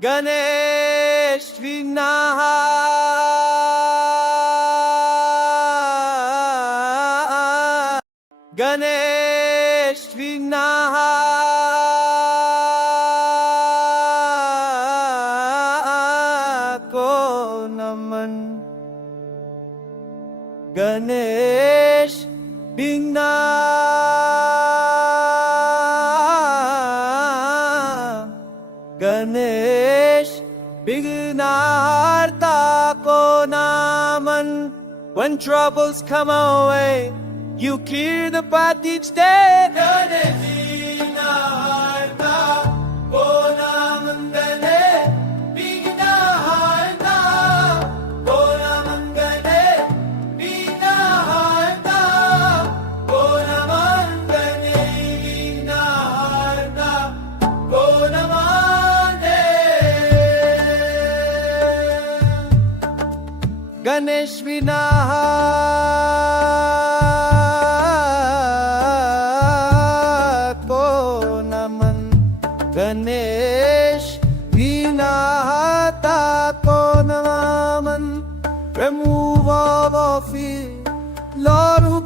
Ganesh Vinaha Ganesh Vinaha Ko Naman Ganesh Vinaha Ganesh Vignarta Ko Naman. When troubles come our way, you clear the path each day. Ganesh Vignarta Ko Naman. Ganesh Vignarta Ko Naman. Ganesh Vignarta Ko Naman. Ganesh Vignarta Ko Naman. Ganesh Vinaha Ko Naman. Ganesh Vinaha Ko Naman. Remove all the fear, Lord, who